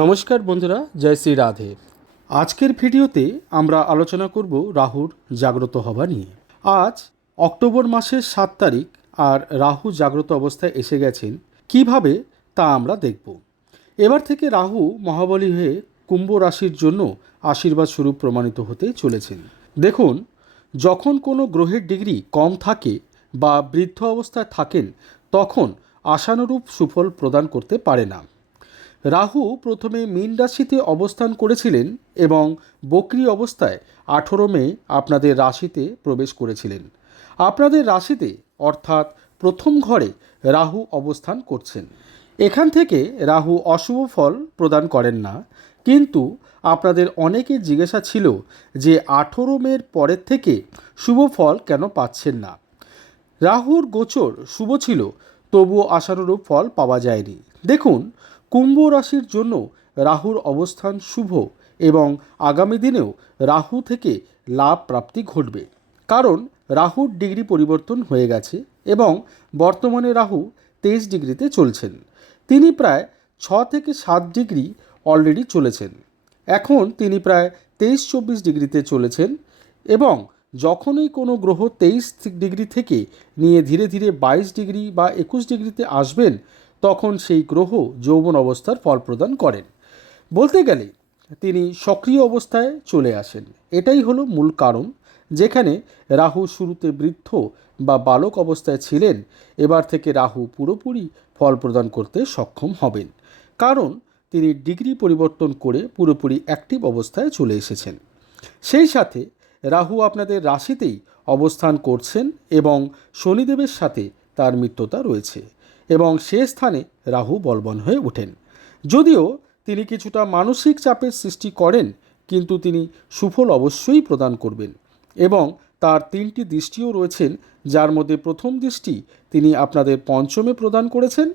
নমস্কার বন্ধুরা, জয় শ্রী রাধে। আজকের ভিডিওতে আমরা আলোচনা করব রাহুর জাগ্রত হওয়া নিয়ে। আজ অক্টোবর মাসের সাত তারিখ আর রাহু জাগ্রত অবস্থায় এসে গেছেন, কীভাবে তা আমরা দেখব। এবার থেকে রাহু মহাবলী হয়ে কুম্ভ রাশির জন্য আশীর্বাদ স্বরূপ প্রমাণিত হতে চলেছেন। দেখুন, যখন কোনো গ্রহের ডিগ্রি কম থাকে বা বৃদ্ধ অবস্থায় থাকেন, তখন আশানুরূপ সুফল প্রদান করতে পারে না। রাহু প্রথমে মীন রাশিতে অবস্থান করেছিলেন এবং বক্রি অবস্থায় আঠেরো মে আপনাদের রাশিতে প্রবেশ করেছিলেন। আপনাদের রাশিতে অর্থাৎ প্রথম ঘরে রাহু অবস্থান করছেন। এখান থেকে রাহু অশুভ ফল প্রদান করেন না, কিন্তু আপনাদের অনেকের জিজ্ঞাসা ছিল যে আঠেরো মের পরের থেকে শুভ ফল কেন পাচ্ছেন না। রাহুর গোচর শুভ ছিল, তবুও আশানুরূপ ফল পাওয়া যায়নি। দেখুন কুম্ভ রাশির জন্য রাহুর অবস্থান শুভ এবং আগামী দিনেও রাহু থেকে লাভ প্রাপ্তি ঘটবে। কারণ রাহুর ডিগ্রি পরিবর্তন হয়ে গেছে এবং বর্তমানে রাহু তেইশ ডিগ্রিতে চলছেন। তিনি প্রায় ছ থেকে সাত ডিগ্রি অলরেডি চলেছেন। এখন তিনি প্রায় তেইশ চব্বিশ ডিগ্রিতে চলেছেন এবং যখনই কোনো গ্রহ তেইশ ডিগ্রি থেকে নিয়ে ধীরে ধীরে বাইশ ডিগ্রি বা একুশ ডিগ্রিতে আসবেন তখন সেই গ্রহ যৌবন অবস্থার ফল প্রদান করেন। বলতে গেলে, তিনি সক্রিয় অবস্থায় চলে আসেন। এটাই হলো মূল কারণ যেখানে রাহু শুরুতে বৃদ্ধ বা বালক অবস্থায় ছিলেন, এবার থেকে রাহু পুরোপুরি ফল প্রদান করতে সক্ষম হবেন। কারণ, তিনি ডিগ্রি পরিবর্তন করে পুরোপুরি অ্যাক্টিভ অবস্থায় চলে এসেছেন। সেই সাথে রাহু আপনাদের রাশিতেই অবস্থান করছেন এবং শনিদেবের সাথে তার মিত্রতা রয়েছে। এবং সে স্থানে রাহু বলবন হয়ে ওঠেন। যদিও তিনি কিছুটা মানসিক চাপের সৃষ্টি করেন, কিন্তু তিনি সুফল অবশ্যই প্রদান করবেন এবং তার তিনটি দৃষ্টিও রয়েছেন, যার মধ্যে প্রথম দৃষ্টি তিনি আপনাদের পঞ্চমে প্রদান করেছেন,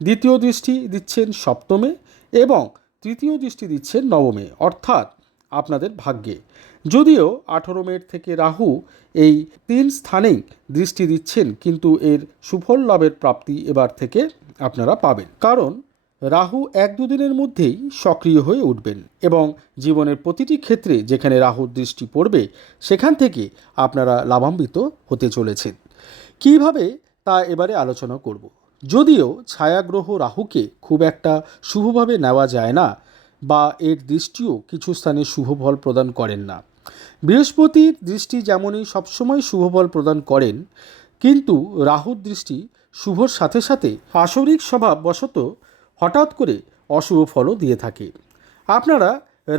দ্বিতীয় দৃষ্টি দিচ্ছেন সপ্তমে এবং তৃতীয় দৃষ্টি দিচ্ছেন নবমে, অর্থাৎ আপনাদের ভাগ্যে। যদিও আঠেরো মের থেকে রাহু এই তিন স্থানেই দৃষ্টি দিচ্ছেন, কিন্তু এর সুফল লাভের প্রাপ্তি এবার থেকে আপনারা পাবেন। কারণ রাহু এক দুদিনের মধ্যেই সক্রিয় হয়ে উঠবেন এবং জীবনের প্রতিটি ক্ষেত্রে যেখানে রাহুর দৃষ্টি পড়বে, সেখান থেকে আপনারা লাভান্বিত হতে চলেছেন। কীভাবে তা এবারে আলোচনা করব? যদিও ছায়াগ্রহ রাহুকে খুব একটা শুভভাবে নেওয়া যায় না বা এর দৃষ্টিও কিছু স্থানে শুভ ফল প্রদান করেন না। বৃহস্পতির দৃষ্টি যেমনই সবসময় শুভ ফল প্রদান করেন, কিন্তু রাহুর দৃষ্টি শুভর সাথে সাথে আসরিক স্বভাব বশত হঠাৎ করে অশুভ ফলও দিয়ে থাকে। আপনারা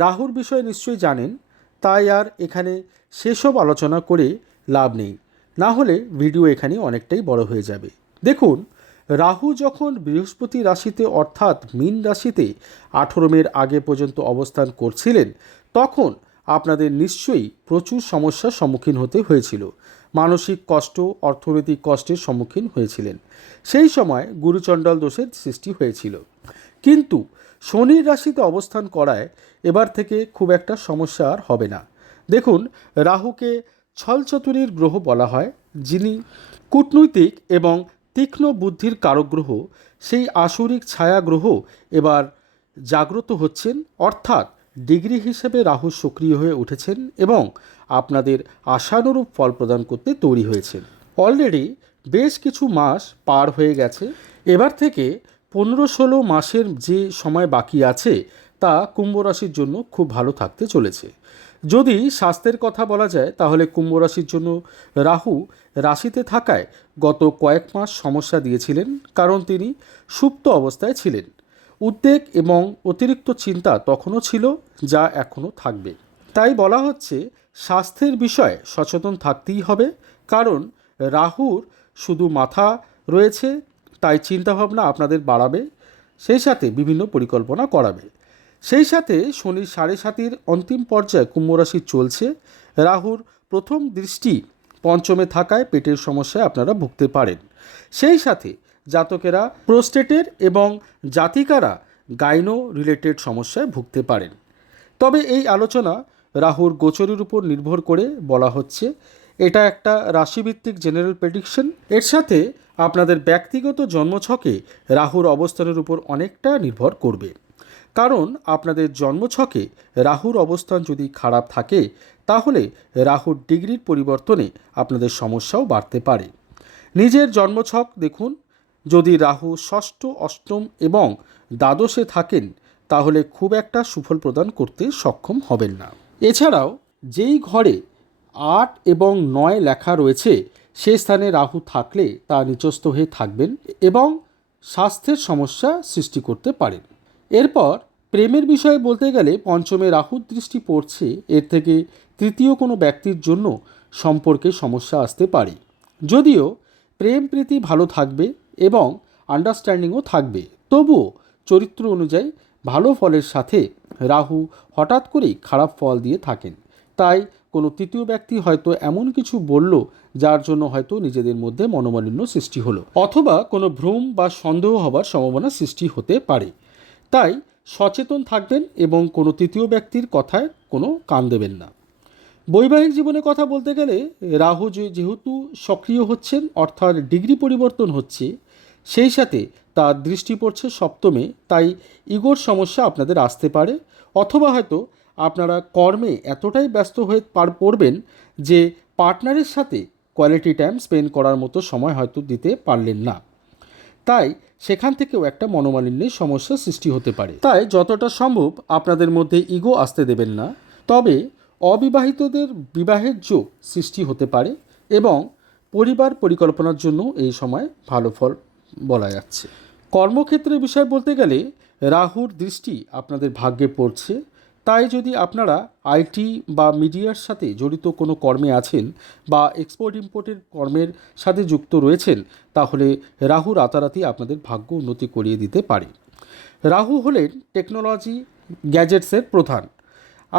রাহুর বিষয়ে নিশ্চয়ই জানেন, তাই আর এখানে সেসব আলোচনা করে লাভ নেই। না হলে ভিডিও এখানে অনেকটাই বড় হয়ে যাবে। দেখুন, রাহু যখন বৃহস্পতি রাশিতে অর্থাৎ মীন রাশিতে আঠেরো মের আগে পর্যন্ত অবস্থান করছিলেন, তখন আপনাদের নিশ্চয়ই প্রচুর সমস্যার সম্মুখীন হতে হয়েছিল। মানসিক কষ্ট, অর্থনৈতিক কষ্টের সম্মুখীন হয়েছিলেন। সেই সময় গুরুচণ্ডাল দোষের সৃষ্টি হয়েছিল। কিন্তু শনির রাশিতে অবস্থান করায় এবার থেকে খুব একটা সমস্যা আর হবে না। দেখুন, রাহুকে ছলচতুরীর গ্রহ বলা হয়, যিনি কূটনৈতিক এবং তীক্ষ্ণ বুদ্ধির কারক গ্রহ সেই আসরিক ছায়া গ্রহ এবার জাগ্রত হচ্ছেন, অর্থাৎ ডিগ্রি হিসেবে রাহু সক্রিয় হয়ে উঠেছেন এবং আপনাদের আশানুরূপ ফল প্রদান করতে তৈরি হয়েছেন। অলরেডি বেশ কিছু মাস পার হয়ে গেছে। এবার থেকে পনেরো ষোলো মাসের যে সময় বাকি আছে, তা কুম্ভ রাশির জন্য খুব ভালো থাকতে চলেছে। যদি স্বাস্থ্যের কথা বলা যায়, তাহলে কুম্ভ রাশির জন্য রাহু রাশিতে থাকায় গত কয়েক মাস সমস্যা দিয়েছিলেন, কারণ তিনি সুপ্ত অবস্থায় ছিলেন। উদ্বেগ এবং অতিরিক্ত চিন্তা তখনও ছিল যা এখনও থাকবে। তাই বলা হচ্ছে, স্বাস্থ্যের বিষয়ে সচেতন থাকতেই হবে, কারণ রাহুর শুধু মাথা রয়েছে, তাই চিন্তাভাবনা আপনাদের বাড়াবে, সেই সাথে বিভিন্ন পরিকল্পনা করাবে। সেই সাথে শনির সাড়ে সাতির অন্তিম পর্যায়ে কুম্ভরাশি চলছে। রাহুর প্রথম দৃষ্টি পঞ্চমে থাকায় পেটের সমস্যায় আপনারা ভুগতে পারেন। সেই সাথে জাতকেরা প্রোস্টেটের এবং জাতিকারা গাইনো রিলেটেড সমস্যায় ভুগতে পারেন। তবে এই আলোচনা রাহুর গোচরের উপর নির্ভর করে বলা হচ্ছে, এটা একটা রাশিভিত্তিক জেনারেল প্রেডিকশন। এর সাথে আপনাদের ব্যক্তিগত জন্মছকে রাহুর অবস্থানের উপর অনেকটা নির্ভর করবে। কারণ আপনাদের জন্মছকে রাহুর অবস্থান যদি খারাপ থাকে, তাহলে রাহুর ডিগ্রির পরিবর্তনে আপনাদের সমস্যাও বাড়তে পারে। নিজের জন্মছক দেখুন যদি রাহু ষষ্ঠ, অষ্টম এবং দ্বাদশে থাকেন, তাহলে খুব একটা সুফল প্রদান করতে সক্ষম হবেন না। এছাড়াও, যেই ঘরে আট এবং নয় লেখা রয়েছে, সে স্থানে রাহু থাকলে তা নিচস্থ হয়ে থাকবেন এবং স্বাস্থ্যের সমস্যা সৃষ্টি করতে পারেন। এরপর, প্রেমের বিষয়ে বলতে গেলে পঞ্চমে রাহুর দৃষ্টি পড়ছে, এর থেকে তৃতীয় কোনো ব্যক্তির জন্য সম্পর্কে সমস্যা আসতে পারে। যদিও, প্রেম প্রীতি ভালো থাকবে এবং আন্ডারস্ট্যান্ডিংও থাকবে। তবুও চরিত্র অনুযায়ী ভালো ফলের সাথে রাহু হঠাৎ করেই খারাপ ফল দিয়ে থাকেন। তাই কোনো তৃতীয় ব্যক্তি হয়তো এমন কিছু বলল, যার জন্য হয়তো নিজেদের মধ্যে মনোমালিন্য সৃষ্টি হলো, অথবা কোনো ভ্রম বা সন্দেহ হবার সম্ভাবনা সৃষ্টি হতে পারে। তাই সচেতন থাকবেন এবং কোনো তৃতীয় ব্যক্তির কথায় কোনো কান দেবেন না। বৈবাহিক জীবনের কথা বলতে গেলে রাহু যে যেহেতু সক্রিয় হচ্ছেন, অর্থাৎ ডিগ্রি পরিবর্তন হচ্ছে, সেই সাথে তার দৃষ্টি পড়ছে সপ্তমে, তাই ইগোর সমস্যা আপনাদের আসতে পারে। অথবা হয়তো আপনারা কর্মে এতটাই ব্যস্ত হয়ে পার পড়বেন যে পার্টনারের সাথে কোয়ালিটি টাইম স্পেন্ড করার মতো সময় হয়তো দিতে পারলেন না। তাই সেখান থেকেও একটা মনোমালিন্যের সমস্যা সৃষ্টি হতে পারে। তাই যতটা সম্ভব আপনাদের মধ্যে ইগো আসতে দেবেন না। তবে অবিবাহিতদের বিবাহের যোগ সৃষ্টি হতে পারে এবং পরিবার পরিকল্পনার জন্য এই সময় ভালো ফল বলা যাচ্ছে। কর্মক্ষেত্রের বিষয় বলতে গেলে রাহুর দৃষ্টি আপনাদের ভাগ্যে পড়ছে। তাই যদি আপনারা আইটি বা মিডিয়ার সাথে জড়িত কোনো কর্মে আছেন বা এক্সপোর্ট ইম্পোর্টের কর্মের সাথে যুক্ত রয়েছেন, তাহলে রাহু রাতারাতি আপনাদের ভাগ্য উন্নতি করিয়ে দিতে পারে। রাহু হলেন টেকনোলজি গ্যাজেটসের প্রধান।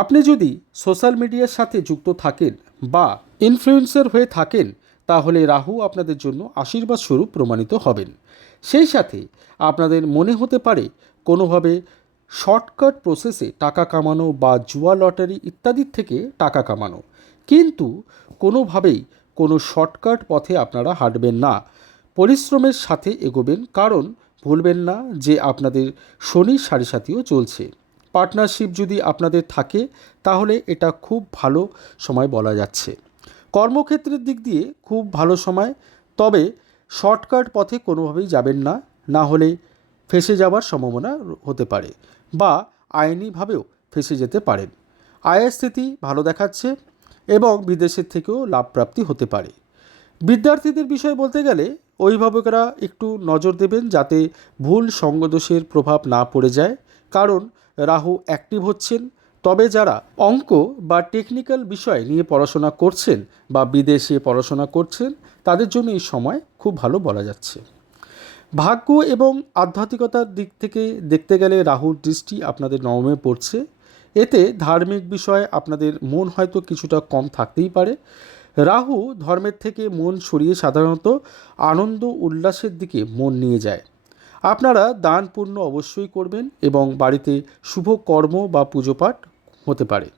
আপনি যদি সোশ্যাল মিডিয়ার সাথে যুক্ত থাকেন বা ইনফ্লুয়েন্সার হয়ে থাকেন, তাহলে রাহু আপনাদের জন্য আশীর্বাদ স্বরূপ প্রমাণিত হবেন। সেই সাথে আপনাদের মনে হতে পারে কোনোভাবে শর্টকাট প্রসেসে টাকা কামানো বা জুয়া, লটারি ইত্যাদির থেকে টাকা কামানো। কিন্তু কোনোভাবেই কোনো শর্টকাট পথে আপনারা হাঁটবেন না। পরিশ্রমের সাথে এগোবেন, কারণ ভুলবেন না যে আপনাদের শনির সাড়ে সাথীও চলছে। পার্টনারশিপ যদি আপনাদের থাকে, তাহলে এটা খুব ভালো সময় বলা যাচ্ছে। কর্মক্ষেত্রের দিক দিয়ে খুব ভালো সময়, তবে শর্টকাট পথে কোনোভাবেই যাবেন না না হলে ফেসে যাওয়ার সম্ভাবনা হতে পারে বা আইনিভাবেও ফেসে যেতে পারেন। আয়ের স্থিতি ভালো দেখাচ্ছে এবং বিদেশের থেকেও লাভপ্রাপ্তি হতে পারে। বিদ্যার্থীদের বিষয় বলতে গেলে, অভিভাবকরা একটু নজর দেবেন যাতে ভুল সঙ্গদোষের প্রভাব না পড়ে যায়, কারণ রাহু অ্যাক্টিভ হচ্ছেন। তবে যারা অঙ্ক বা টেকনিক্যাল বিষয় নিয়ে পড়াশোনা করছেন বা বিদেশে পড়াশোনা করছেন, তাদের জন্য এই সময় খুব ভালো বলা যাচ্ছে। ভাগ্য এবং আধ্যাত্মিকতার দিক থেকে দেখতে গেলে রাহুর দৃষ্টি আপনাদের নবমে পড়ছে। এতে ধার্মিক বিষয়ে আপনাদের মন হয়তো কিছুটা কম থাকতেই পারে। রাহু ধর্মের থেকে মন সরিয়ে সাধারণত আনন্দ উল্লাসের দিকে মন নিয়ে যায়। আপনারা দান পুণ্য অবশ্যই করবেন এবং বাড়িতে শুভ কর্ম বা পুজো পাঠ হতে পারে।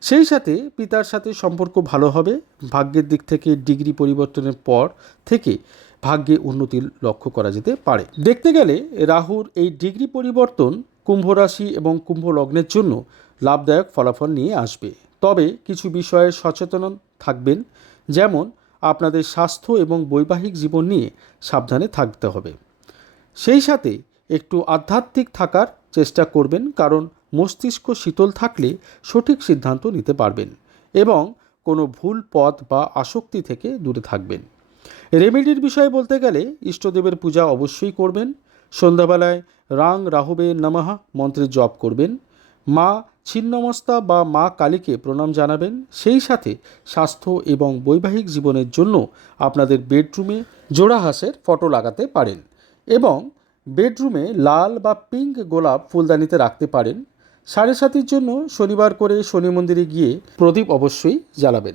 সেই সাথে পিতার সাথে সম্পর্ক ভালো হবে। ভাগ্যের দিক থেকে ডিগ্রি পরিবর্তনের পর থেকে ভাগ্যে উন্নতি লক্ষ্য করা যেতে পারে। দেখতে গেলে রাহুর এই ডিগ্রি পরিবর্তন কুম্ভ রাশি এবং কুম্ভ লগ্নের জন্য লাভদায়ক ফলাফল নিয়ে আসবে। তবে কিছু বিষয়ে সচেতন থাকবেন। যেমন, আপনাদের স্বাস্থ্য এবং বৈবাহিক জীবন নিয়ে সাবধানে থাকতে হবে। সেই সাথে একটু আধ্যাত্মিক থাকার চেষ্টা করবেন, কারণ মস্তিষ্ক শীতল থাকলে সঠিক সিদ্ধান্ত নিতে পারবেন এবং কোনো ভুল পথ বা আসক্তি থেকে দূরে থাকবেন। রেমেডির বিষয়ে বলতে গেলে ইষ্টদেবের পূজা অবশ্যই করবেন, সন্ধ্যাবেলায় রাং রাহুবে নমঃ মন্ত্রের জপ করবেন, মা ছিন্নমস্তা বা মা কালীকে প্রণাম জানাবেন, সেই সাথে স্বাস্থ্য এবং বৈবাহিক জীবনের জন্য আপনাদের বেডরুমে জোড়া হাঁসের ফটো লাগাতে পারেন। এবং বেডরুমে লাল বা পিঙ্ক গোলাপ ফুলদানিতে রাখতে পারেন। সাড়ে সাতির জন্য শনিবার করে শনি মন্দিরে গিয়ে প্রদীপ অবশ্যই জ্বালাবেন।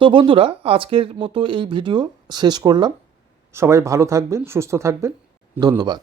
তো বন্ধুরা, আজকের মতো এই ভিডিও শেষ করলাম। সবাই ভালো থাকবেন, সুস্থ থাকবেন। ধন্যবাদ।